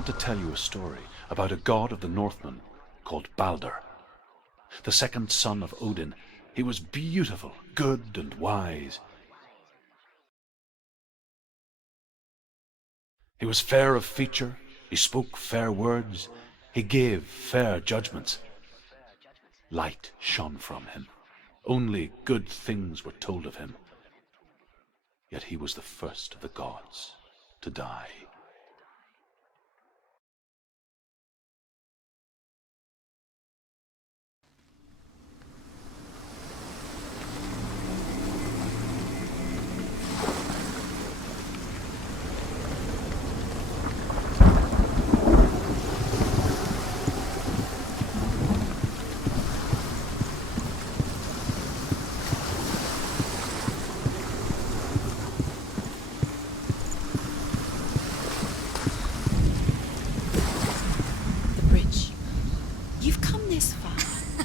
want to tell you a story about a god of the Northmen called Balder. The second son of Odin, he was beautiful, good and wise. He was fair of feature, he spoke fair words, he gave fair judgments. Light shone from him. Only good things were told of him. Yet he was the first of the gods to die.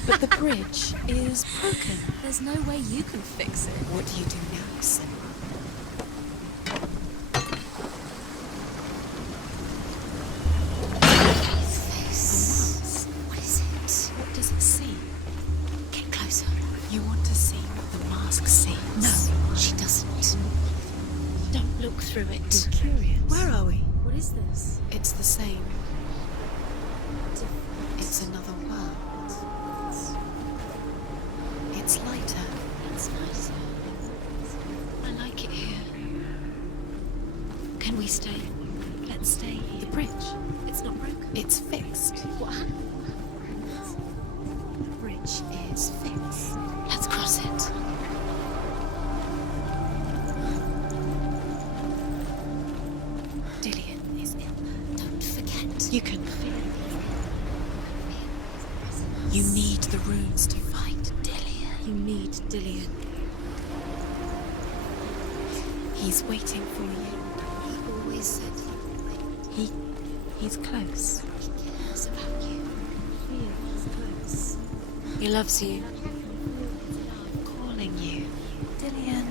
But the bridge is broken. There's no way you can fix it. What do you do now, Sim? Face. What is it? What does it see? Get closer. You want to see what the mask sees? No, she doesn't. Don't look through it. You're curious. Where are we? What is this? It's the same. It's another world. It's lighter. It's nicer. I like it here. Can we stay? Let's stay here. The bridge. It's not broken. It's fixed. What happened? The bridge is fixed. Let's cross it. Dillian is in there. Don't forget. You can feel it. You need the runes to find Dillian. You need Dillian. He's waiting for you. He always said He's close. he cares about you. Feels close. He loves you. Calling you. Dillian.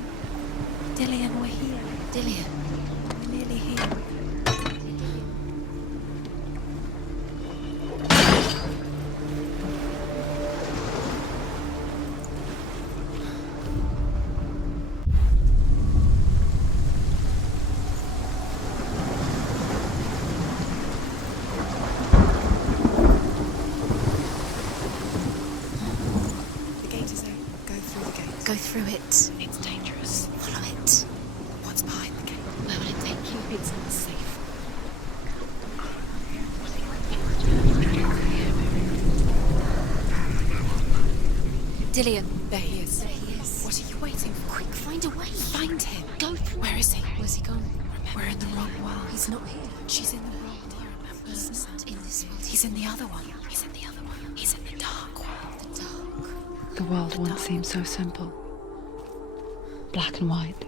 Dillian, we're here. Dillian. We're nearly here. Go through it. It's dangerous. Follow it. What's behind the gate? Where will it take you? It's unsafe. Dillian, there he is. There he is. What are you waiting for? Quick, find a way. Find him. Go through. Where is he? Where's he gone? We're in the wrong world. He's not here. She's in the world he remembers. He's not in this world. He's in the other one. He's in the other one. He's in the dark world. The dark. The world once seemed so simple. Black and white.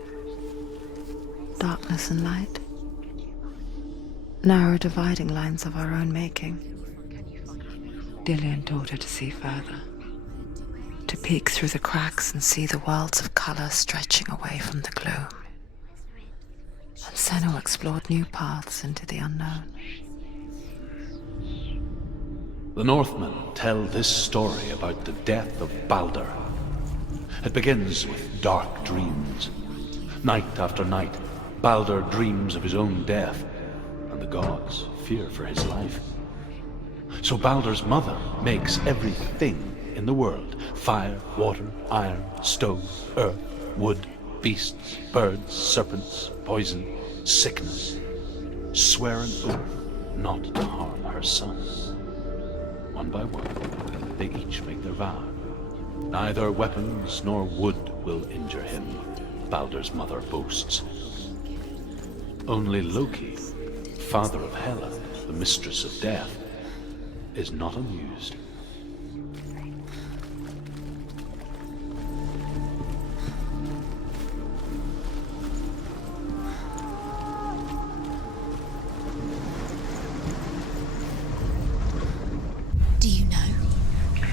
Darkness and light. Narrow dividing lines of our own making. Dillian taught her to see further. To peek through the cracks and see the worlds of colour stretching away from the gloom. And Senna explored new paths into the unknown. The Northmen tell this story about the death of Balder. It begins with dark dreams. Night after night, Balder dreams of his own death, and the gods fear for his life. So Balder's mother makes everything in the world: fire, water, iron, stone, earth, wood, beasts, birds, serpents, poison, sickness. Swear an oath not to harm her son. One by one, they each make their vow. Neither weapons nor wood will injure him, Balder's mother boasts. Only Loki, father of Hela, the mistress of death, is not amused. Do you know?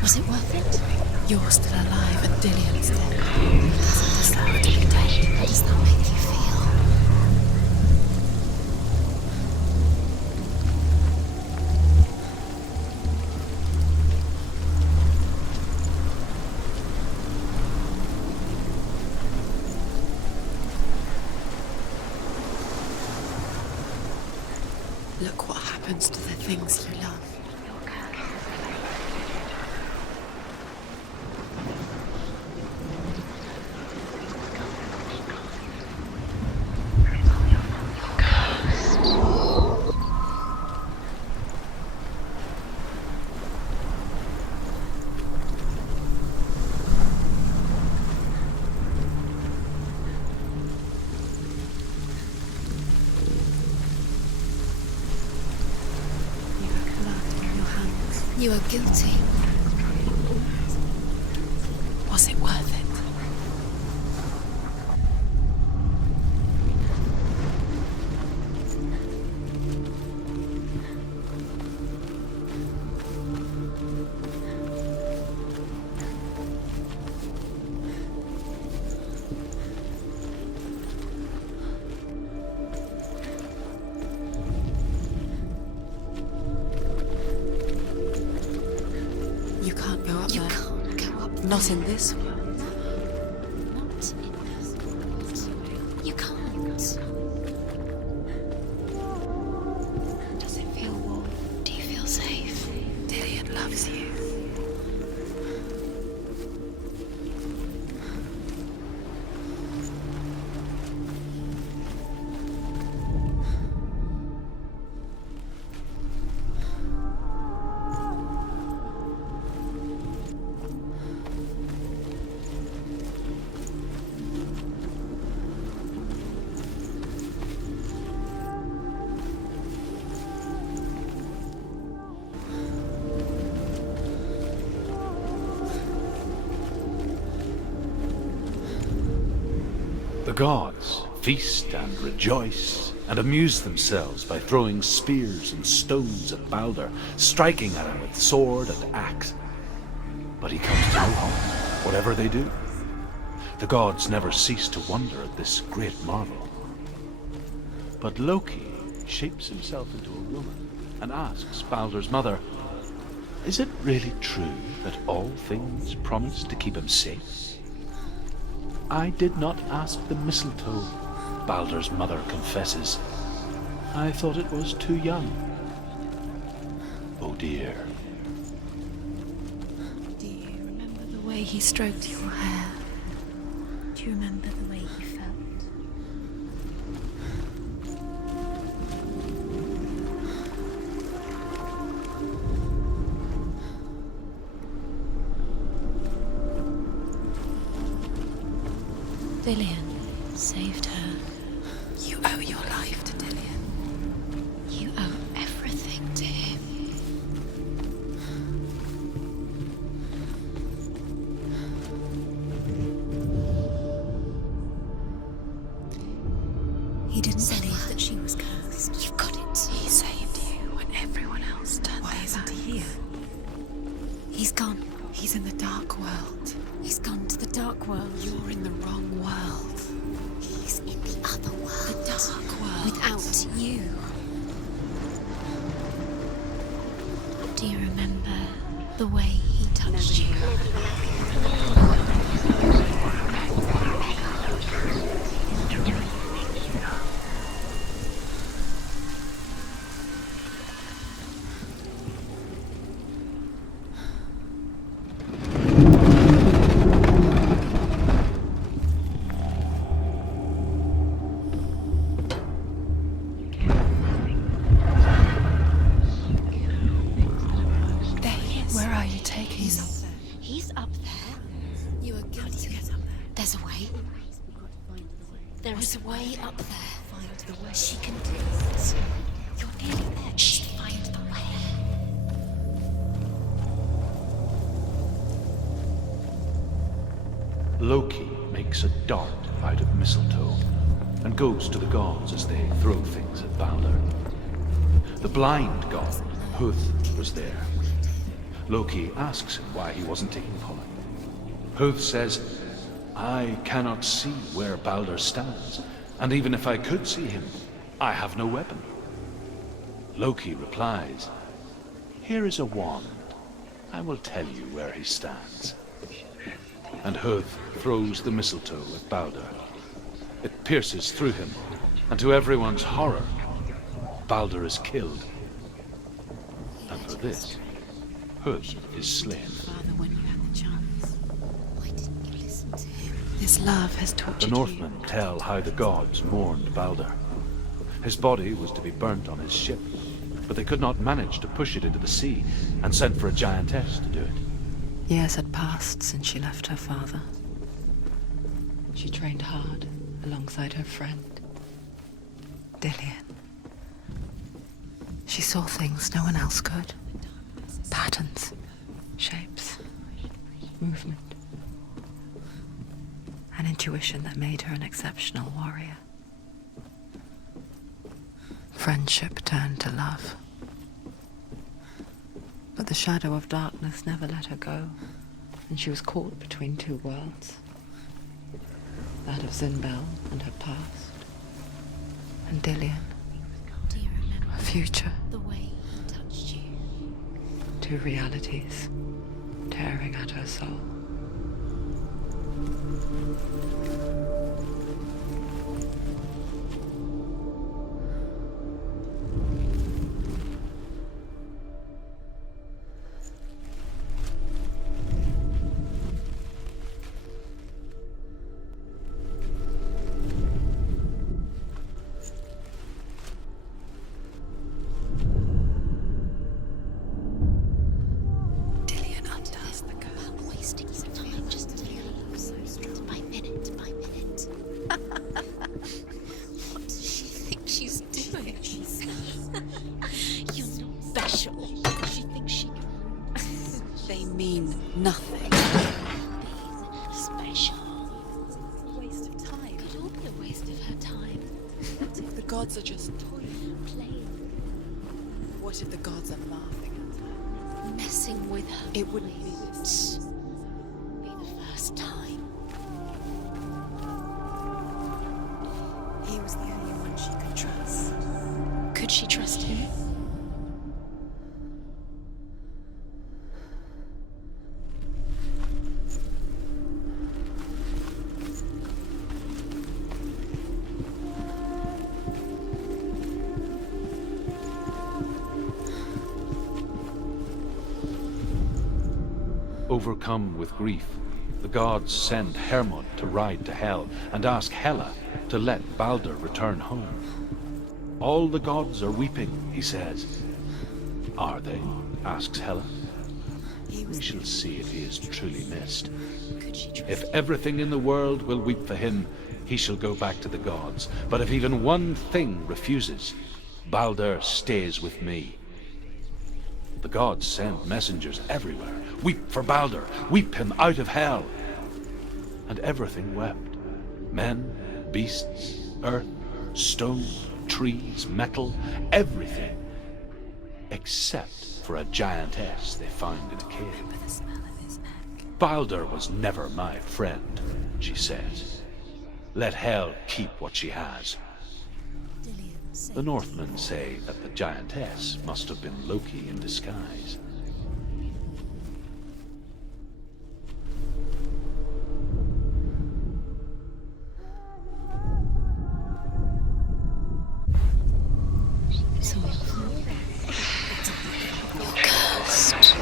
Was it worth it? You're still alive and Dillian's dead. How does that make you feel? happens to the things you love? You are guilty. Was it worth it? You can't go up there. You can't go up there. Not in this world. Not in this world. You can't. Does it feel warm? Do you feel safe? Dillian loves you. The gods feast and rejoice and amuse themselves by throwing spears and stones at Baldur, striking at him with sword and axe. But he comes to no harm, whatever they do. The gods never cease to wonder at this great marvel. But Loki shapes himself into a woman and asks Baldur's mother, "Is it really true that all things promise to keep him safe?" "I did not ask the mistletoe," Baldur's mother confesses. "I thought it was too young." Oh dear. Do you remember the way he stroked your hair? Do you remember the way he felt? Dillian saved her. You owe your life to Dillian. You owe everything to him. He didn't believe that she was cursed. You've got it. He saved you when everyone else turned Why their isn't back. he here? He's gone. He's in the dark world. He's gone to the dark world. You're in the wrong world. He's in the other world. The dark world. Without you. Do you remember the way he touched you? There he is. Where are you taking him? He's up there. You are guilty. How do you get up there? There's a way. There is a way up there. Find the way. She can do it. You're nearly there. Just find the way. Loki makes a dart out of mistletoe and goes to the gods as they throw things at Baldur. The blind god, Huth, was there. Loki asks him why he wasn't taking part. Huth says, "I cannot see where Baldur stands, and even if I could see him, I have no weapon." Loki replies, "Here is a wand. I will tell you where he stands." And Huth throws the mistletoe at Baldur. It pierces through him, and to everyone's horror, Baldur is killed. this, who is slain? Father, when you had the chance. Why didn't you listen to him? This love has tortured The you. Northmen tell how the gods mourned Balder. His body was to be burnt on his ship, but they could not manage to push it into the sea and sent for a giantess to do it. Years had passed since she left her father. She trained hard alongside her friend, Dillian. She saw things no one else could. Patterns, shapes, movement. An intuition that made her an exceptional warrior. Friendship turned to love. But the shadow of darkness never let her go, and she was caught between two worlds. That of Zinbel and her past, and Dillian, Do you remember her future. the way he touched you? Two realities tearing at her soul. Dillian undoes the girl. Wasting some time just to leave so strong. By minute by minute. What does she think she's doing? You're not special. She thinks she can. They mean nothing. Being special. Waste of time. Could all be a waste of her time. What if the gods are just toying, playing? What if the gods are laughing at her? Messing with her. It wouldn't be this. Be the first time. He was the only one she could trust. Could she trust him? Overcome with grief, the gods send Hermod to ride to Hell and ask Hela to let Balder return home. All the gods are weeping, he says. Are they? Asks Hela. We shall see if he is truly missed. Could she trust If everything in the world will weep for him, he shall go back to the gods. But if even one thing refuses, Balder stays with me. The gods send messengers everywhere. Weep for Balder, weep him out of Hell. And everything wept. Men, beasts, earth, stone, trees, metal, everything. Except for a giantess they found in a cave. the smell of his neck? Balder was never my friend, she says. Let Hel keep what she has. Dillian said The Northmen say that the giantess must have been Loki in disguise. so cursed.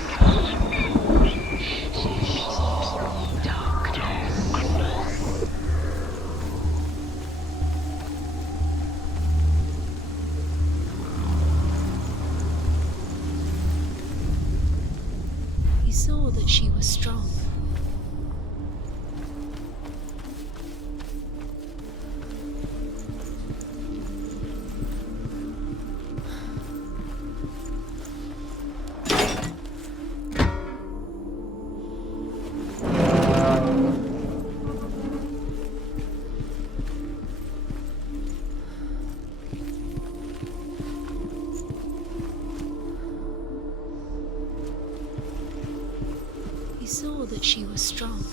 He saw that she was strong. He saw that she was strong.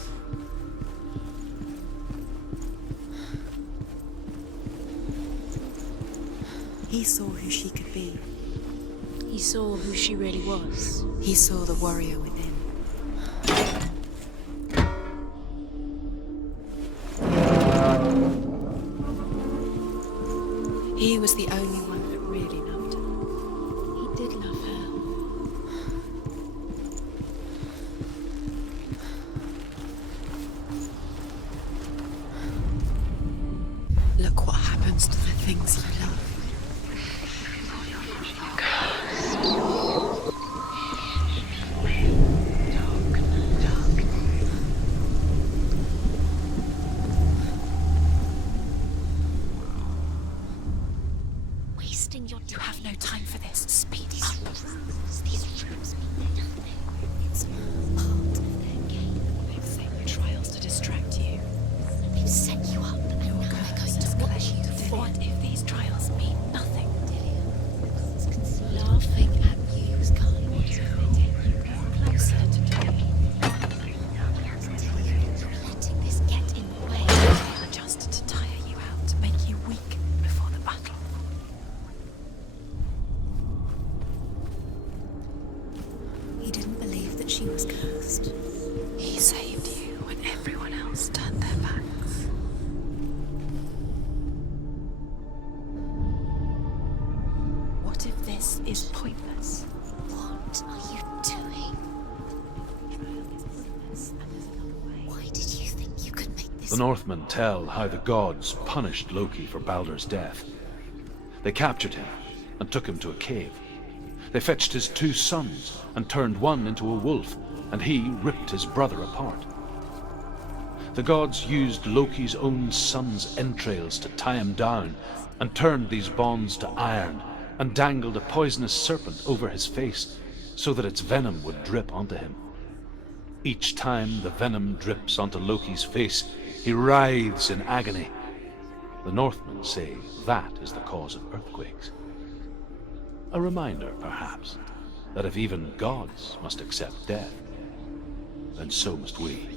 He saw who she could be. He saw who she really was. He saw the warrior within. He was the only one that really loved her. He did love her. Look what happens to the things you love. Wasting your You have no time for this. Speed up. These rooms mean nothing. It's all part of their game. They've set you trials to distract you. They've set you up and now they're going to watch you fall. What if these trials mean nothing? Laughing at you is kind. Closer to me. Letting this get in the way. They are just to tire you out, to make you weak before the battle. He didn't believe that she was cursed. He saved you when everyone else turned their backs. What if this is pointless? What are you doing? Why did you think you could make this? The Northmen tell how the gods punished Loki for Baldur's death. They captured him and took him to a cave. They fetched his 2 sons and turned one into a wolf, and he ripped his brother apart. The gods used Loki's own son's entrails to tie him down and turned these bonds to iron and dangled a poisonous serpent over his face so that its venom would drip onto him. Each time the venom drips onto Loki's face, he writhes in agony. The Northmen say that is the cause of earthquakes. A reminder, perhaps, that if even gods must accept death, then so must we.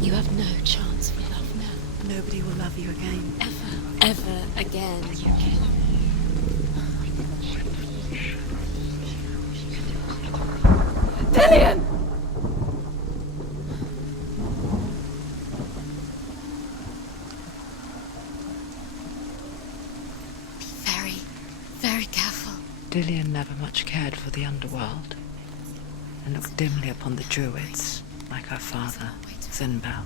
You have no chance for love now. Nobody will love you again. Ever again. Dillian! Be very, very careful. Dillian never much cared for the underworld and looked dimly upon the druids, like her father, Zinbel.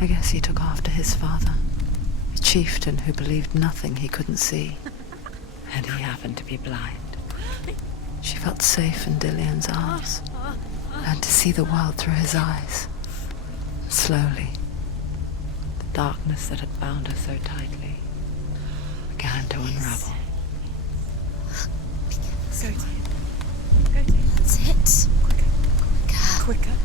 I guess he took after his father, a chieftain who believed nothing he couldn't see, and he happened to be blind. She felt safe in Dillian's arms, learned to see the world through his eyes. Slowly, the darkness that had bound her so tightly began to unravel. Go to him. Go to him. That's it. Quicker. Quicker.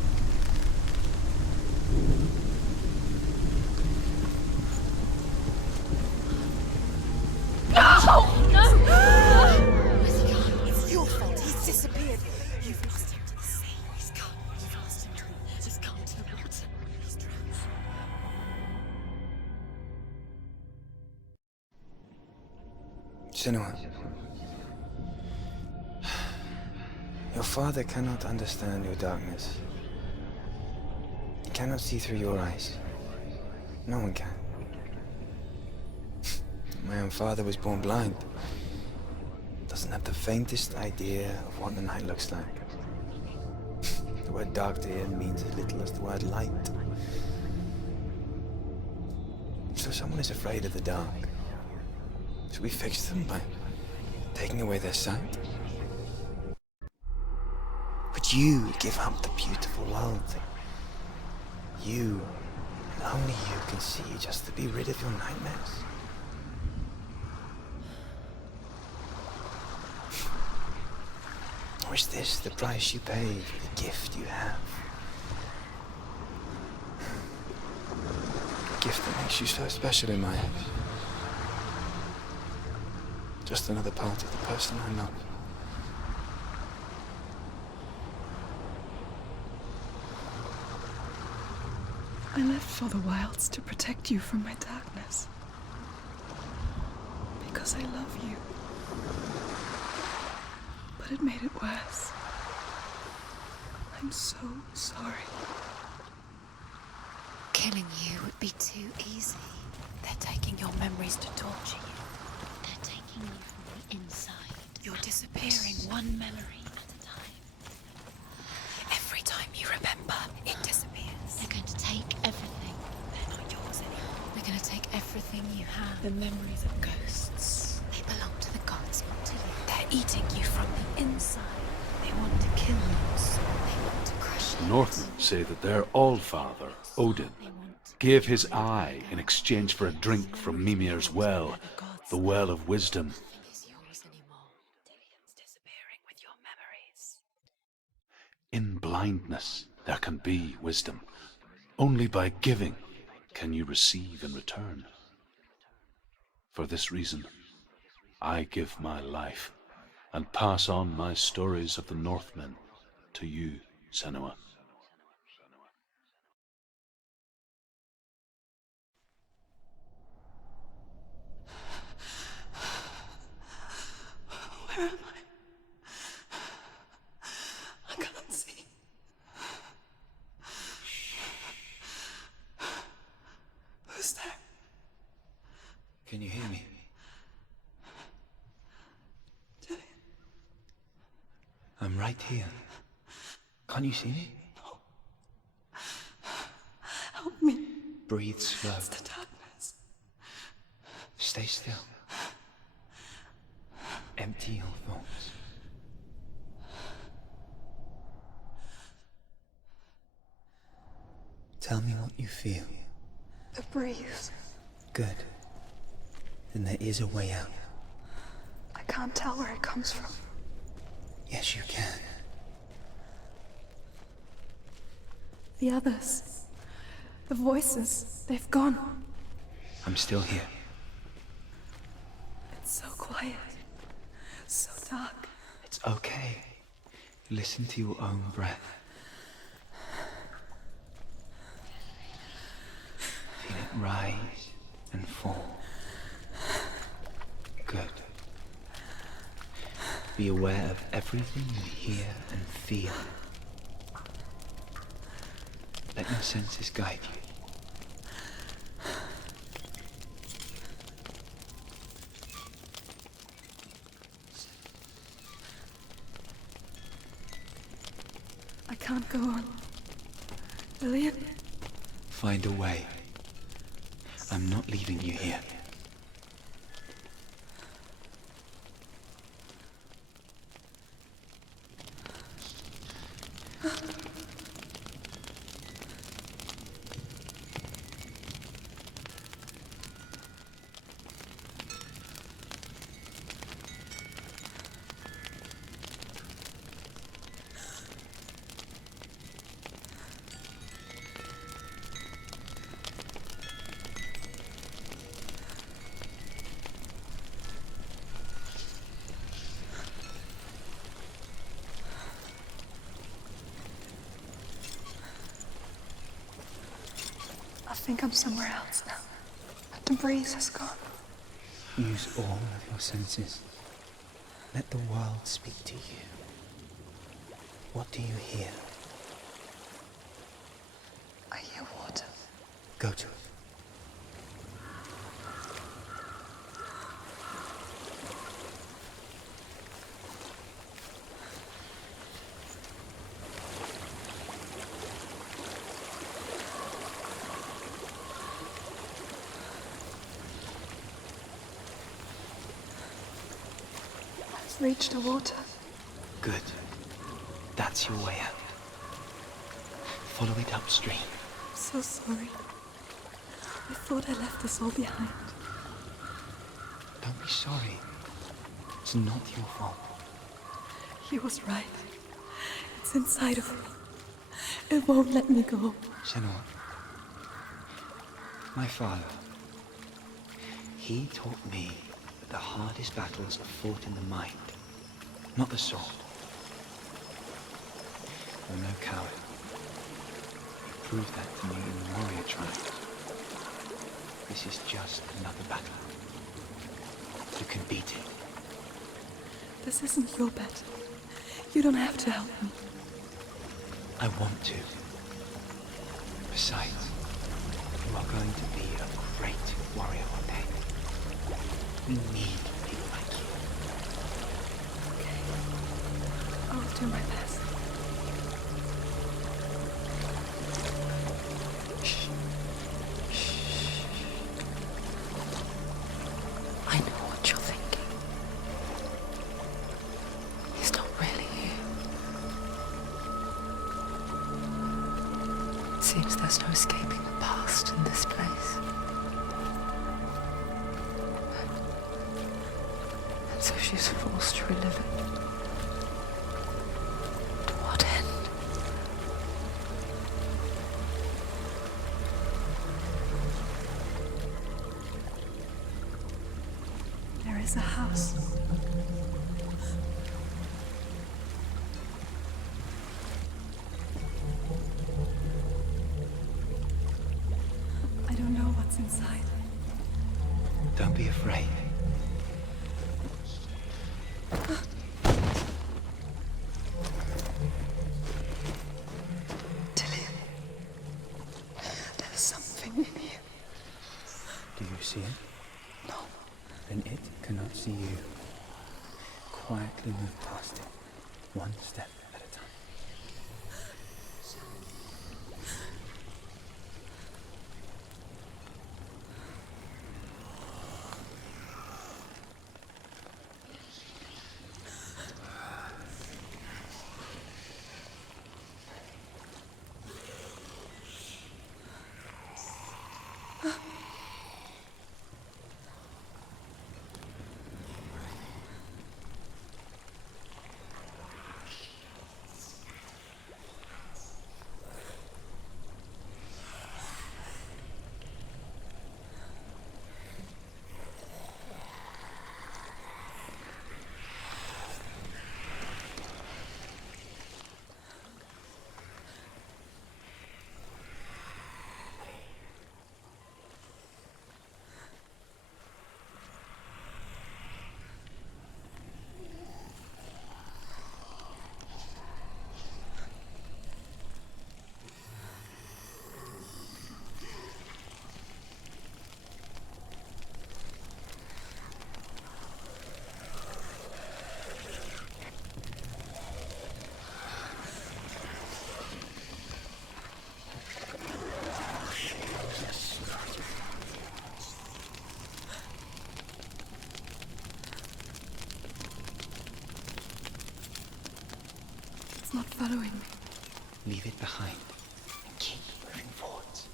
Where's he gone? It's your fault. He's disappeared. You've lost him to the sea. He's gone. You've lost him to He's gone to the water. He's drowned. Senua, your father cannot understand your darkness. He cannot see through your eyes. No one can. My own father was born blind. Doesn't have the faintest idea of what the night looks like. The word dark to him means as little as the word light. So someone is afraid of the dark. Should we fix them by taking away their sight? Would you give up the beautiful world? You, and only you, can see just to be rid of your nightmares. Or is this the price you pay for the gift you have? A gift that makes you so special in my eyes. Just another part of the person I love. I lived for the wilds to protect you from my darkness. because I love you. But it made it worse. I'm so sorry. Killing you would be too easy. They're taking your memories to torture you. They're taking you from the inside. You're disappearing one memory at a time. Every time you remember, it disappears. They're going to take everything. They're not yours anymore. They're going to take everything you have. The memories of ghosts. They belong to the gods, not to you. They're eating you from the inside. They want to kill your soul. They want to crush The it. Northmen say that their Allfather, Odin, gave his eye in exchange for a drink from Mimir's well, the Well of Wisdom. Is yours anymore. Dillian's disappearing with your memories. In blindness, there can be wisdom. Only by giving can you receive in return. For this reason, I give my life and pass on my stories of the Northmen to you, Senua. Where am I can't see. Who's there? Can you hear me? Dillian. I'm right here. Can't you see me? Help me. Breathe slow. It's the darkness. Stay still. Empty your thoughts. Tell me what you feel. The breeze. Good. Then there is a way out. I can't tell where it comes from. Yes, you can. The others. The voices. They've gone. I'm still here. It's so quiet. So dark. It's okay. Listen to your own breath. Feel it rise and fall. Good. Be aware of everything you hear and feel. Let your senses guide you. I can't go on. Dillian? Find a way. I'm not leaving you here. I think I'm somewhere else now. The breeze has gone. Use all of your senses. Let the world speak to you. What do you hear? I hear water. Go to it. I've reached the water. Good. That's your way out. Follow it upstream. I'm so sorry. I thought I left this all behind. Don't be sorry. It's not your fault. He was right. It's inside of me. It won't let me go. Senua. My father. He taught me that the hardest battles are fought in the mind, not the sword. I'm no coward. You proved that to me in the warrior tribe. This is just another battle. You can beat it. This isn't your bet. You don't have to help me. I want to. Besides, you are going to be a great warrior one day. We need people like you. Okay. I'll do my best. I know what you're thinking. He's not really here. It seems there's no escaping the past in this place. And so she's forced to relive it. To what end? There is a house. I don't know what's inside. Don't be afraid. Dillian, there's something in here. Do you see it? No. Then it cannot see you. Quietly move past it, one step at a time. It's not following me. Leave it behind and keep moving forwards.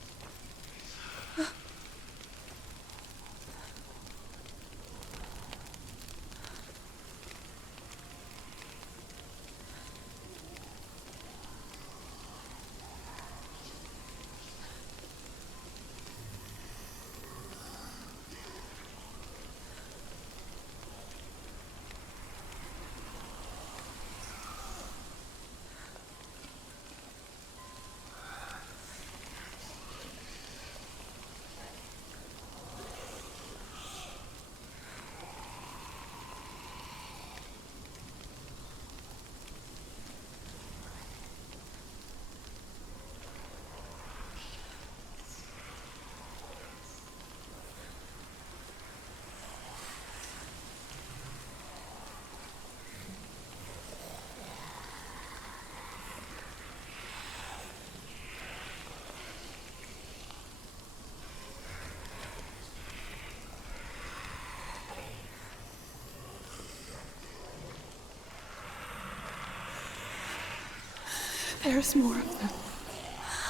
There's more of them.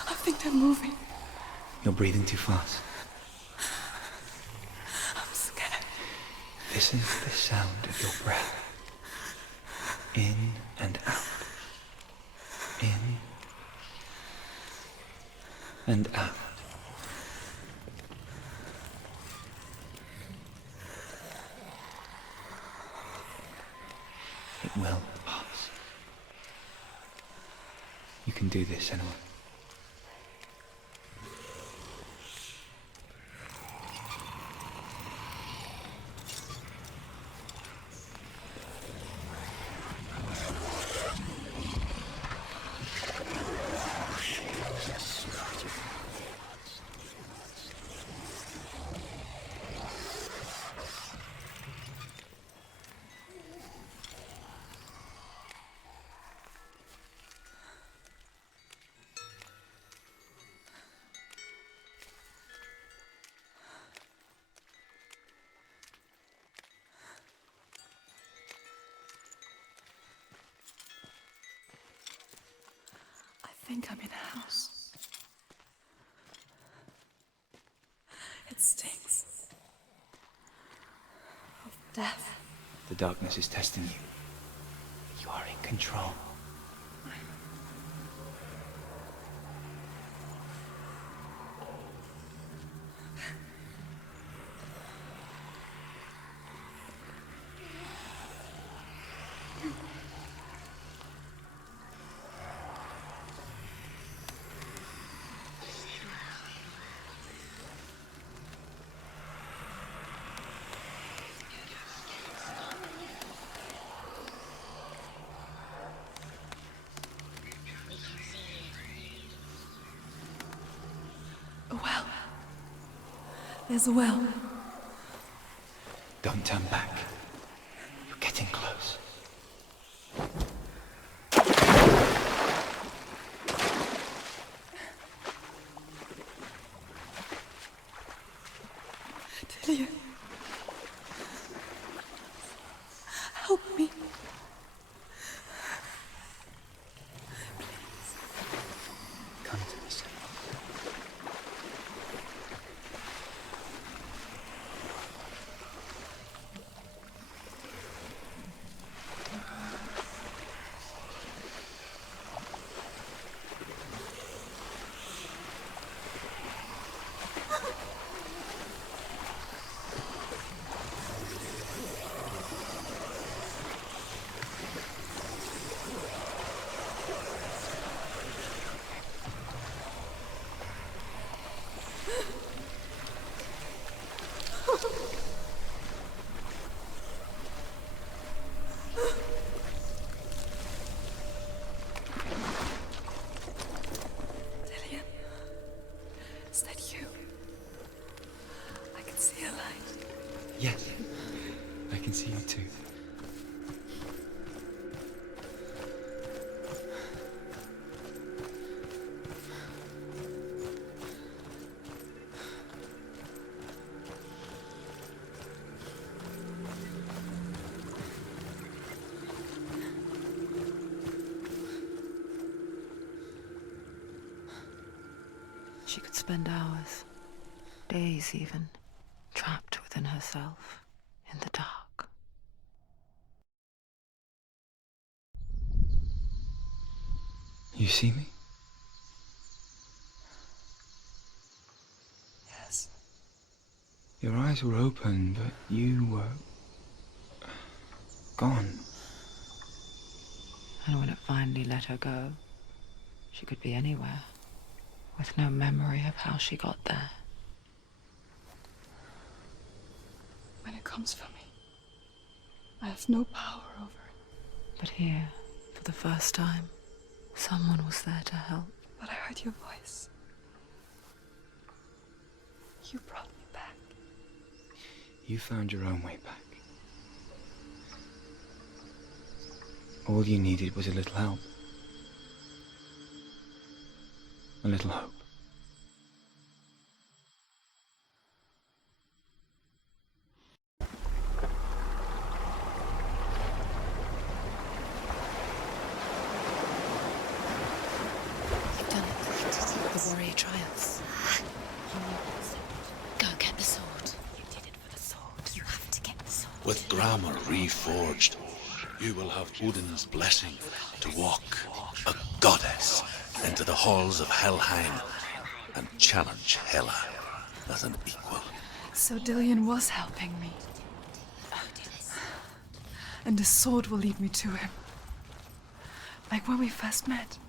I think they're moving. You're breathing too fast. I'm scared. This is the sound of your breath. In and out. In and out. It will pass. You can do this, Senua. think I'm in a house. It stinks of death. The darkness is testing you. You are in control. A well. There's a well. Don't turn back. You're getting close. Dillian. Help me. Come to me, son. Dillian. Is that you? I can see a light. Yes, I can see you too. She could spend hours, days even, trapped within herself, in the dark. You see me? Yes. Your eyes were open, but you were gone. And when it finally let her go, she could be anywhere, with no memory of how she got there. When it comes for me, I have no power over it. But here, for the first time, someone was there to help. But I heard your voice. You brought me back. You found your own way back. All you needed was a little help. A little hope. You've done it. The warrior triumphs. Go get the sword. You did it for the sword. You have to get the sword. With grammar reforged, you will have Odin's blessing to walk, a goddess, into the halls of Helheim and challenge Hela as an equal. So Dillian was helping me. And the sword will lead me to him. Like when we first met.